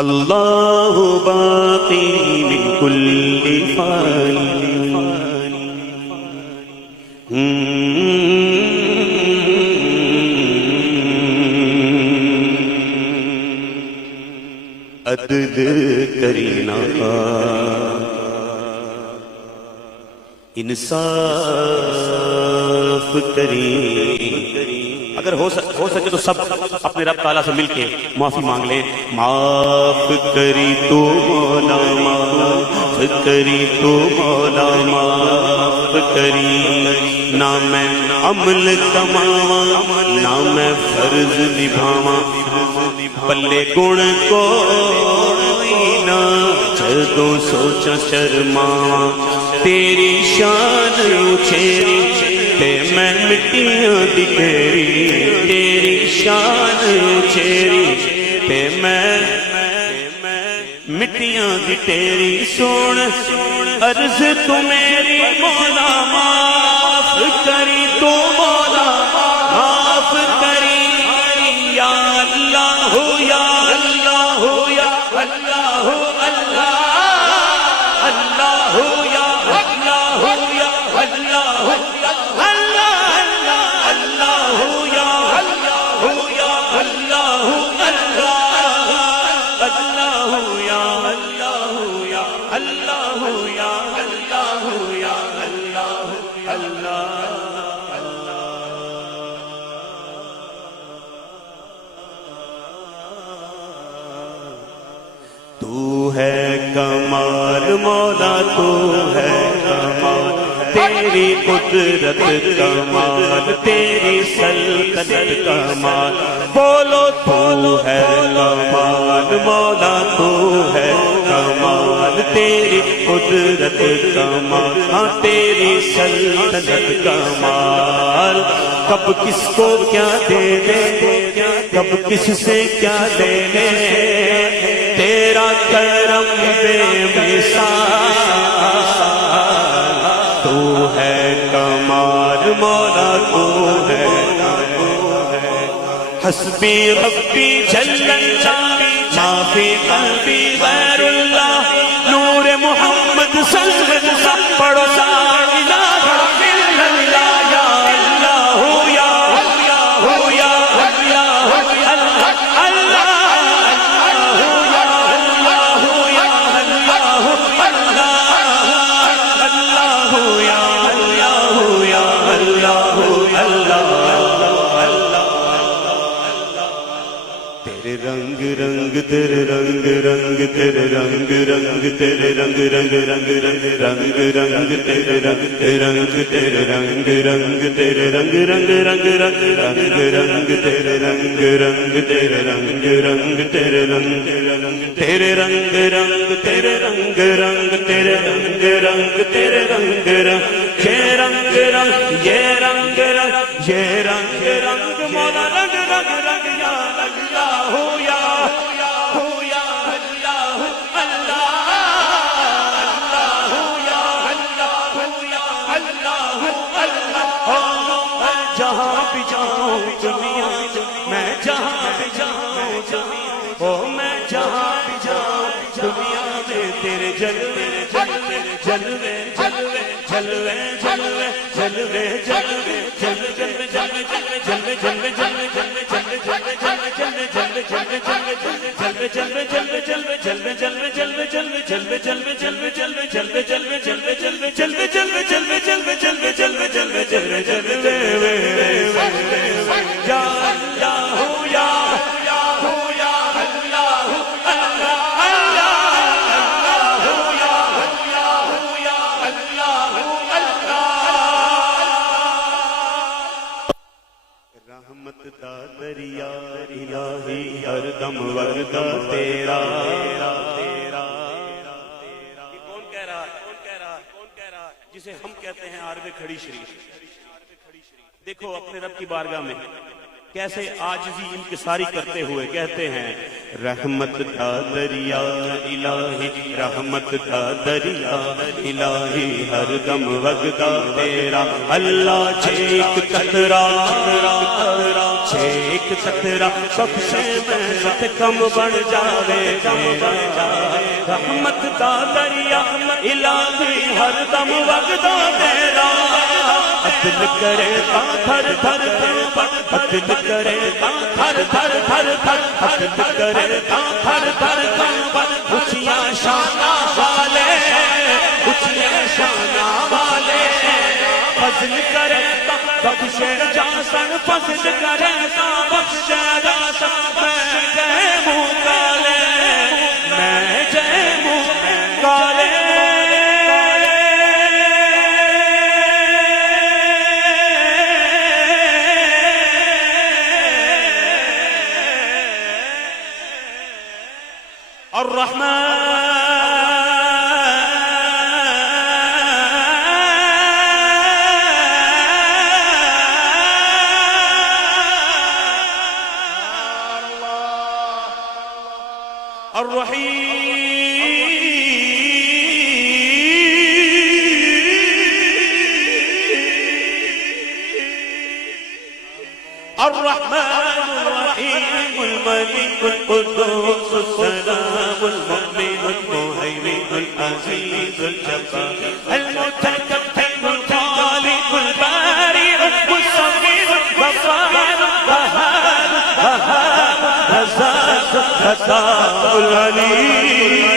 اللہ باقی من کل فانی عدل کرینا انصاف کری. اگر ہو سکے تو سب اپنے رب تعالیٰ سے مل کے معافی مانگ لیں. معاف کری تو مولا معاف کری تو مولا معاف کری. نہ میں عمل کماواں نہ میں فرض نبھاواں پلے گن کوئی نہ جدوں سوچا شرماواں. تیری شان اچھیری تے میں مٹیاں دی ڈھیری. تیری شان اچھیری تے میں مٹیاں دی ڈھیری. سن عرض تو میری مولا معاف کری تو مولا معاف کری. یا اللہ یا اللہ یا اللہ اللہ اللہ یا اللہ یا اللہ تو ہے کمال مولا تو ہے کمال. تیری قدرت کمال تیری سلطنت کمال. بولو تو ہے کمال مولا تو ہے کمال. تیری قدرت کمال ہاں تیری سلطنت کمال. کب کس کو کیا دینے کب کس سے کیا لینے تیرا کرم بے مثال. تو ہے کمال مولا تو ہے حسبی ربی جل اللہ ما فی قلبی غیر اللہ. نور محمد صلی اللہ علیہ وسلم پڑھو لا الہ الا اللہ. یا اللہ یا اللہ یا اللہ اللہ رنگ رنگ تیرے رنگ رنگ تیرے رنگ رنگ تیرے رنگ رنگ رنگ رنگ رنگ رنگ تیرے رنگ رنگ تیرے رنگ رنگ تیرے رنگ رنگ رنگ رنگ رنگ رنگ تیرے رنگ رنگ تیرے رنگ رنگ تیرے رنگ تیرے رنگ رنگ تیرے رنگ رنگ تیرے رنگ رنگ تیرے رنگ رنگ یہ رنگ رنگ یہ رنگ رنگ یہ رنگ رنگ مولا رنگ رنگ رنگ یا اللہ یا جہاں بھی جاؤں دنیا میں جہاں بھی جاؤں او میں جہاں بھی جاؤں دنیا میں تیرے جلوے جلوے جلوے جلوے جلوے جلوے جلوے جلوے جلوے جلوے جلوے جلوے جلوے رحمت دا دریا الہی ہر دم وگدا تیرا. کون کہہ رہا ہے جسے ہم کہتے ہیں عارف کھڑی شریف. دیکھو اپنے رب کی بارگاہ میں کیسے عاجزی انکساری کرتے ہوئے کہتے ہیں رحمت دا دریا الہی رحمت دا دریا الہی ہر دم وگدا تیرا. اللہ چھیک قطرہ چھیک ایک قطرہ بخشے محنت کم بڑھ جاوے رحمت دا دریا الہی ہر دم وگدا تیرا عدل کرے تا تھر تھر عدل کرے تا تھر تھر تھر تھر عدل کرے تا تھر تھر تھر اونچیاں شاناں والے اونچیاں شاناں والے فضل کرے تا بخشے جاسن فضل کرے تا بخشے جاسن میں جے منہ کالے میں جے منہ کالے الرحمن الرحيم الملك القدوس السلام المؤمن المهيمن العزيز الجبار المتكبر الخالق البارئ المصور الغفار الوهاب الرزاق الفتاح العليم